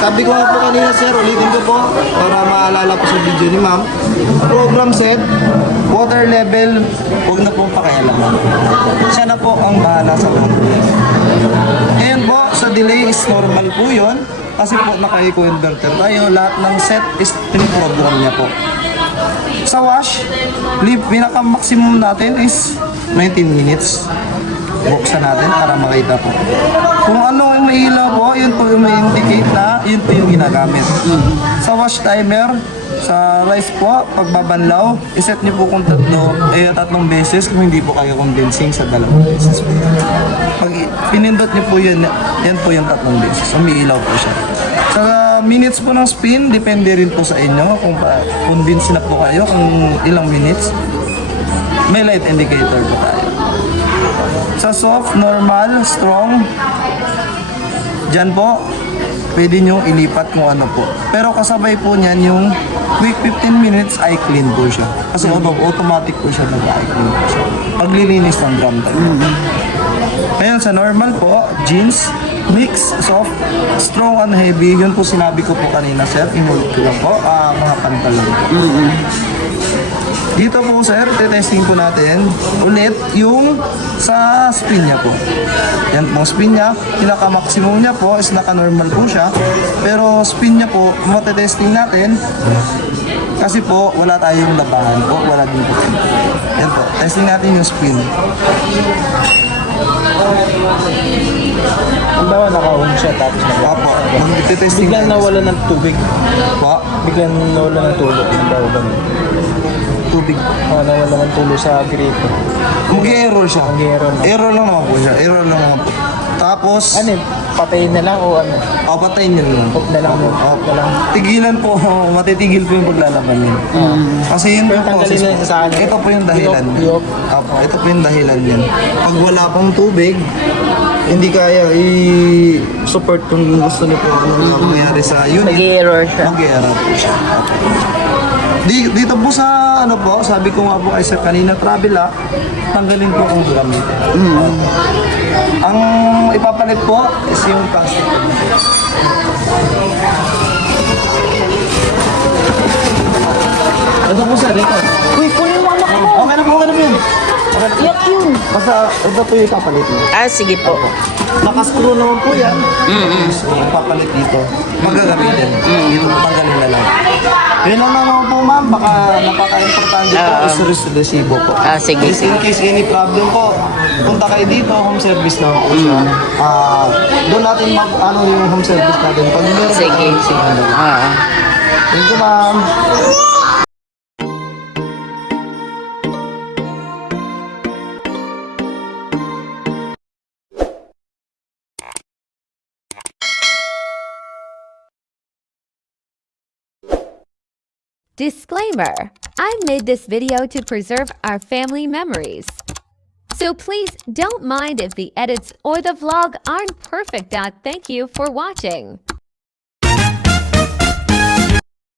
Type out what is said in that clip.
Sabi ko nga po kanina sir, ulitin ko po para maalala po sa video ni ma'am. Program set, water level, huwag na pong pakialaman. Siya na po ang bahala sa lahat. Ngayon po, sa delay is normal po yun. Kasi po naka-eco inverter tayo, lahat ng set is pin-program niya po. Sa wash, pinaka-maximum natin is 19 minutes. Buksan natin para makita po. Kung ano yung may ilaw po, yun po yung may indicate na yun po yung ginagamit. Sa wash timer, sa rice po, pagbabanlaw, iset niyo po kung tatlong beses kung hindi po kayo condensing sa dalawang beses. Pag pinindot niyo po yun, yan po yung tatlong beses. Umiilaw po siya. Sa minutes po ng spin, depende rin po sa inyo kung convince na po kayo kung ilang minutes. May light indicator po tayo. Sa soft, normal, strong, dyan po, pwede nyo ilipat kung ano po. Pero kasabay po niyan yung quick 15 minutes, eye clean po siya. Kasi automatic po siya nag-eye clean po siya. Paglilinis ng drum type. Ngayon sa normal po, jeans, mix, soft, strong and heavy. Yun po sinabi ko po kanina sir, in-hold ko lang po, mga pantalon po. Dito po sir, testing po natin ulit yung sa spin niya po. Yan po spin niya, pinaka-maximum niya po is naka-normal po siya. Pero spin niya po, matetesting natin kasi po wala tayong labahan po, wala din po. Yan po, testing natin yung spin. Ang bawa naka-on siya tapos Apo, magte-testing biglang natin. nawala ng tubig. Po, Biglang nawala ng tulog. Ang bawa ganun. tubig. Nawala ng tulog sa gripo. Mag-error siya. Mag-error na. Error lang naman po siya. Error lang naman po. Tapos, Ano yun? Patayin na lang o ano? patayin niyo lang. Off na lang yun. Off na lang. Tigilan po, matitigil po yung paglalaban niyo. Kasi yun po Pero yung tanggalin process na po. yung sa kanya. Ito po yung dahilan. I-off. Apo, ito po yung dahilan niyan. Pag wala pang tubig, hindi kaya i-support kung gusto niyo po ano na mangyari sa unit. Nag-error siya. Mag-error po siya. Dito po sa ano po, sabi ko nga po kay sir kanina, travel tanggalin po ang gamitin. Ang ipapalit po is yung plastic. Ito po sir, ito. Uy, kunin mo anak mo. Okay na po yun. Okay na po. Yak yun. Basta ito po yung ipapalit mo. Sige po. Naka-screw naman po yan. So, ipapalit dito. Magagamitin. Dito tanggalin na lang. Yun lang naman po ma'am, baka napaka-importante po is resibo po. Sige, Just in case any problem po, punta kayo dito, home service na po siya. Doon natin ano yung home service natin. Pag meron Sige. Thank you ma'am. Disclaimer: I made this video to preserve our family memories. So please don't mind if the edits or the vlog aren't perfect. Thank you for watching.